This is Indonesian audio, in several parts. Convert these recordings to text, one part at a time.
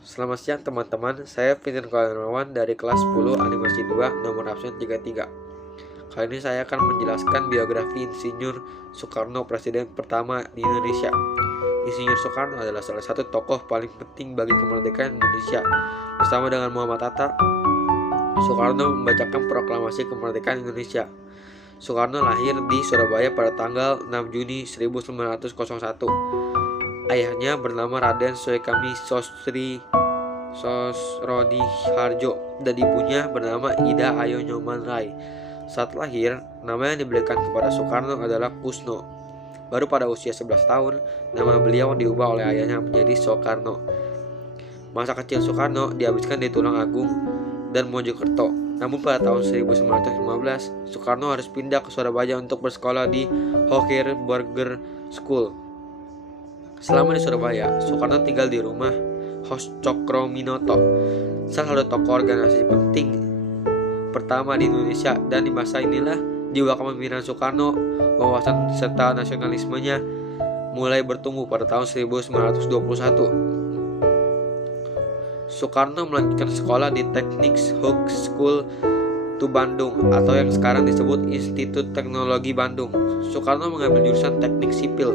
Selamat siang teman-teman, saya Vincent Kawan dari kelas 10 Animasi 2 nomor absen 33. Kali ini saya akan menjelaskan biografi Insinyur Soekarno, Presiden pertama di Indonesia. Insinyur Soekarno adalah salah satu tokoh paling penting bagi kemerdekaan Indonesia. Bersama dengan Muhammad Hatta, Soekarno membacakan proklamasi kemerdekaan Indonesia. Soekarno lahir di Surabaya pada tanggal 6 Juni 1901. Ayahnya bernama Raden Soekami Sosrodiharjo dan ibunya bernama Ida Ayo Nyoman Rai. Saat lahir, nama yang diberikan kepada Soekarno adalah Kusno. Baru pada usia 11 tahun, nama beliau diubah oleh ayahnya menjadi Soekarno. Masa kecil Soekarno dihabiskan di Tulungagung dan Mojokerto. Namun pada tahun 1915, Soekarno harus pindah ke Surabaya untuk bersekolah di Hoger Burger School. Selama di Surabaya, Soekarno tinggal di rumah Hos Cokroaminoto, salah satu tokoh organisasi penting pertama di Indonesia, dan di masa inilah jiwa kepemimpinan Soekarno, wawasan serta nasionalismenya mulai bertumbuh pada tahun 1921. Soekarno melanjutkan sekolah di Teknik Hoge School to Bandung atau yang sekarang disebut Institut Teknologi Bandung. Soekarno mengambil jurusan Teknik Sipil.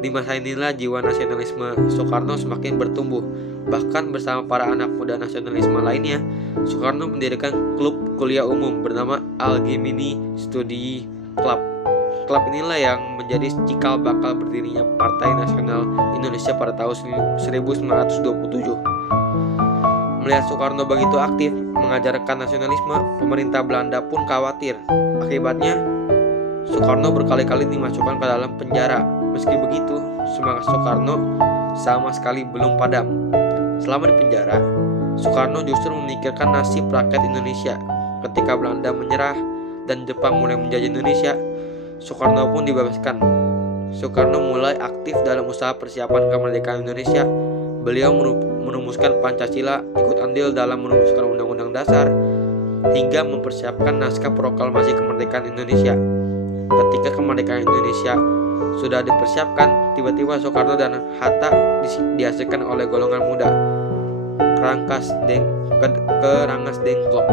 Di masa inilah jiwa nasionalisme Soekarno semakin bertumbuh. Bahkan bersama para anak muda nasionalisme lainnya, Soekarno mendirikan klub kuliah umum bernama Algemini Studi Club. Klub inilah yang menjadi cikal bakal berdirinya Partai Nasional Indonesia pada tahun 1927. Melihat Soekarno begitu aktif mengajarkan nasionalisme, pemerintah Belanda pun khawatir. Akibatnya, Soekarno berkali-kali dimasukkan ke dalam penjara. Meski begitu, semangat Soekarno sama sekali belum padam. Selama di penjara, Soekarno justru memikirkan nasib rakyat Indonesia. Ketika Belanda menyerah dan Jepang mulai menjajah Indonesia, Soekarno pun dibebaskan. Soekarno mulai aktif dalam usaha persiapan kemerdekaan Indonesia. Beliau merumuskan Pancasila, ikut andil dalam merumuskan Undang-Undang Dasar, hingga mempersiapkan naskah proklamasi kemerdekaan Indonesia. Ketika kemerdekaan Indonesia sudah dipersiapkan, tiba-tiba Soekarno dan Hatta dihasilkan oleh golongan muda Kerangas Dengklok.